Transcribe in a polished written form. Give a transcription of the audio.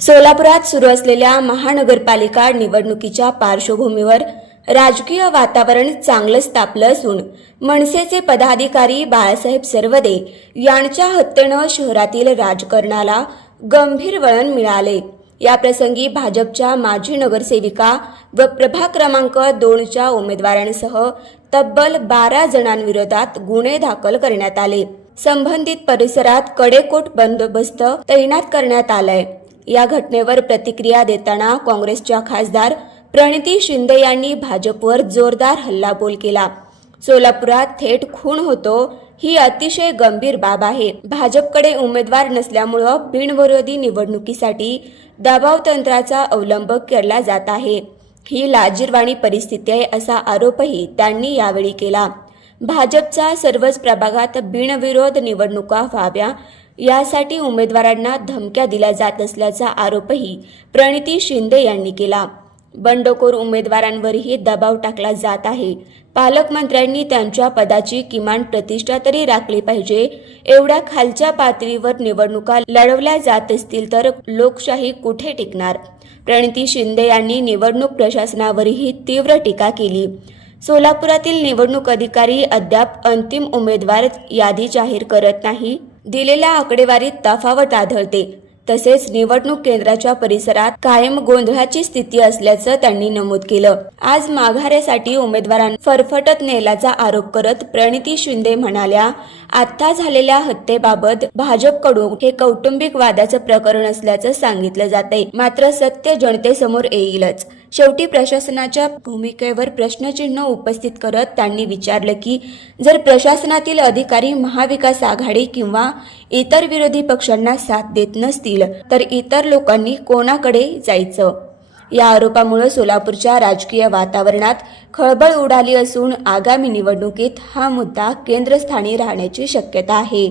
सोलापुरात सुरू असलेल्या महानगरपालिका निवडणुकीच्या पार्श्वभूमीवर राजकीय वातावरण चांगलंच तापलं असून मनसेचे पदाधिकारी बाळासाहेब सरवदे यांच्या हत्येनं शहरातील राजकारणाला गंभीर वळण मिळाले। या प्रसंगी भाजपच्या माजी नगरसेविका व प्रभाग क्रमांक 2च्या उमेदवारांसह तब्बल 12 जणांविरोधात गुन्हे दाखल करण्यात आले। संबंधित परिसरात कडेकोट बंदोबस्त तैनात करण्यात आलाय। या घटनेवर प्रतिक्रिया देताना काँग्रेसच्या खासदार प्रणिती शिंदे यांनी भाजपवर जोरदार हल्लाबोल केला। सोलापुरात थेट खून होतो ही अतिशय गंभीर बाब आहे। भाजपकडे उमेदवार नसल्यामुळे बिनविरोधी निवडणुकीसाठी दबाव तंत्राचा अवलंब केला जात आहे। ही लाजिरवाणी परिस्थिती आहे असा आरोपही त्यांनी यावेळी केला। भाजपचा सर्वच प्रभागात बिनविरोध निवडणुका व्हाव्या यासाठी उमेदवारांना धमक्या दिल्या जात असल्याचा आरोपही प्रणिती शिंदे यांनी केला। बंडखोर उमेदवारांवरही दबाव टाकला जात आहे। पालकमंत्र्यांनी त्यांच्या पदाची किमान प्रतिष्ठा तरी राखली पाहिजे। एवढ्या खालच्या पातळीवर निवडणुका लढवल्या जात असतील तर लोकशाही कुठे टिकणार? प्रणिती शिंदे यांनी निवडणूक प्रशासनावरही तीव्र टीका केली। सोलापुरातील निवडणूक अधिकारी अद्याप अंतिम उमेदवार यादी जाहीर करत नाही। दिलेल्या आकडेवारीत तफावत आढळते। तसेच निवडणूक केंद्राच्या परिसरात कायम गोंधळाची स्थिती असल्याचं त्यांनी नमूद केलं। आज माघाऱ्यासाठी उमेदवारांना फरफटत नेल्याचा आरोप करत प्रणिती शिंदे म्हणाल्या, आता झालेल्या हत्येबाबत भाजपकडून हे कौटुंबिक वादाचं प्रकरण असल्याचं सांगितलं जाते, मात्र सत्य जनतेसमोर येईलच। शेवटी प्रशासनाच्या भूमिकेवर प्रश्नचिन्ह उपस्थित करत त्यांनी विचारलं की जर प्रशासनातील अधिकारी महाविकास आघाडी किंवा इतर विरोधी पक्षांना साथ देत नसतील तर इतर लोकांनी कोणाकडे जायचं? या आरोपामुळे सोलापूरच्या राजकीय वातावरणात खळबळ उडाली असून आगामी निवडणुकीत हा मुद्दा केंद्रस्थानी राहण्याची शक्यता आहे।